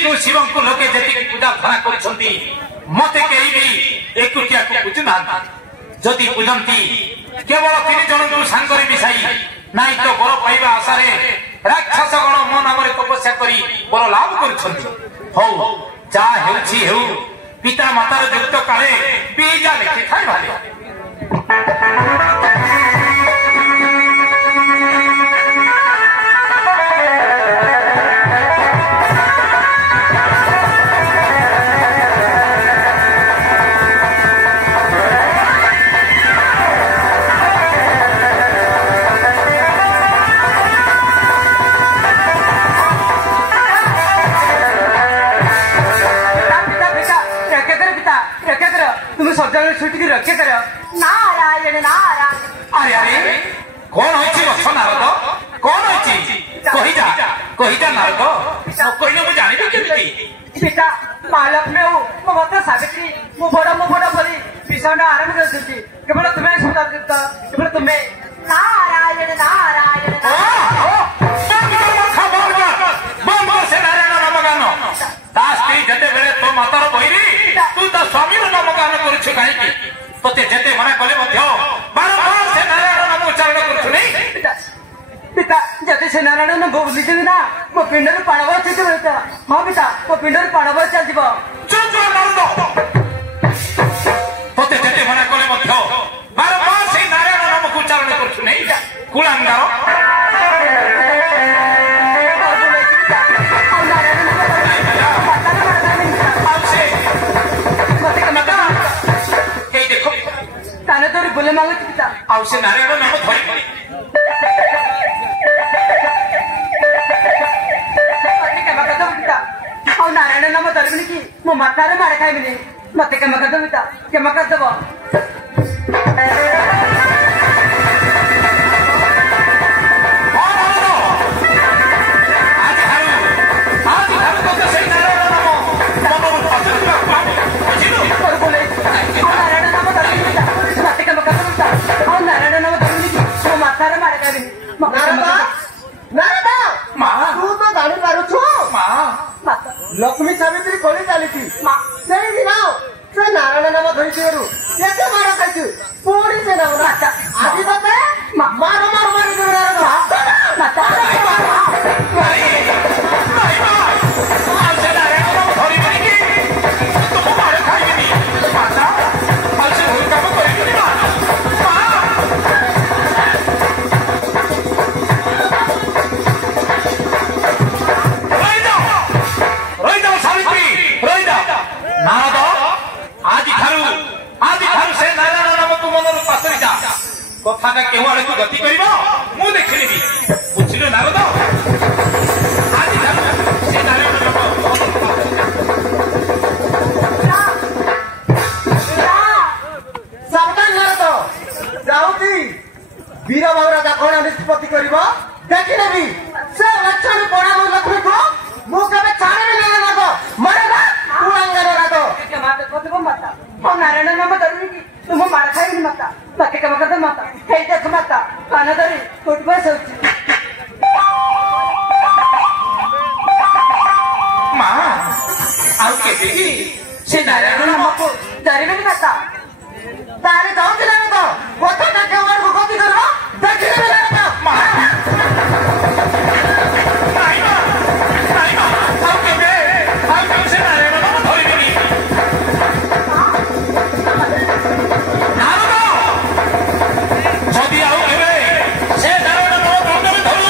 विष्णु शिव को लोके जी पूजा धरा कर मत कहीं भी एकुटिया को पूजुना जदि पूजती केवल 3 जन को सांगरे मिसाई नाई तो बर पाइबा आशा राक्षस गण मो नाम तपस्या करी बर लाभ कर जा हेउ पिता मातार युक्त काले बीजा लिखि थाई भाले छुट्टी रखे कर नारायण नारायण अरे अरे कौन होची बस नारद कौन होची कही जा नारद कहले मु जानि केमिति पिता महालक्ष्मी हो मो मत सावित्री मो बड़ बोली भीषण आरंभ करछी केवल तुम्हें सुंदर केवल तुम्हें नारायण नारायण से नारायण नाम गान दास्ती जते बेले तो मातार बहिरी तू तो स्वामी नाम गान करुछु काहे तोते जेते मना कले मध्य बारंबार से नारायण नाम उच्चारण करुछु नहीं पिता जते से नारायण नाम बोली दिबी ना मो पिंडर पाणव चलि बेटा हां पिता मो पिंडर पाणव चल दिबो चुप नारद तोते जेते मना कले मध्य बारंबार से नारायण नाम उच्चारण करुछु नहीं कुलांगार बोले मांगो पिता आउ से नारायण नाम धरि नारायण नाम धरबी कि मो मातार मारे खाइबी मत क्षमा कर दो पिता क्षमा कर दब लक्ष्मी सावित्री कोली चली से नारायण नाम धरी मार खाई पुणी से नाम आज तक मार मार कथा ना केहू आड़े गति कर मु देखी बुझल नारद आज से नारायण सावधान नारद जाऊँगी वीर महाराजा कौन निष्पत्ति कर देखी नेबी से लक्ष्मी बड़ा लक्ष्मी को मुझे छाड़े नाग मरेगा राग नारायण नाम धरबी कि तुम मार खाई माता बाकी कम कर माता कई देख माता कान धरी कोट बस माँ आउ के से नारायण नाम को धरबे कि माता तारे जाऊ कि ना तो कथा ना के और गति करबो देखि ले ना माँ से नारायण नाम धरबे जदि आउ केबे से नारायण नाम धरबे धरु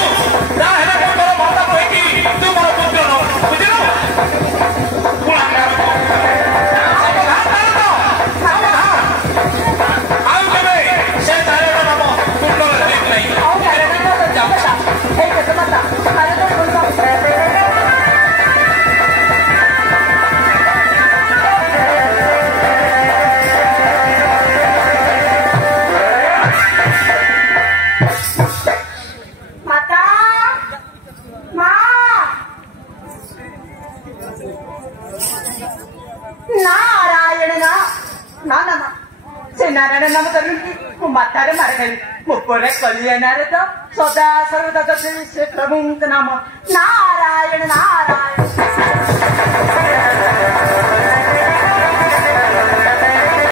ताहेले मोर माता कहि तू मोर पुत्र न बुझिलो कुलांगार आउ केबे से नारायण नाम कुंडल धरि नहीं आउ नारायण नाम जामसा हे के माता अरे तो बोल नारायण नाम धरबी मातारे मार खाई मुपर कल्याण तो सदा सर्वदा से प्रभु नाम नारायण नारायण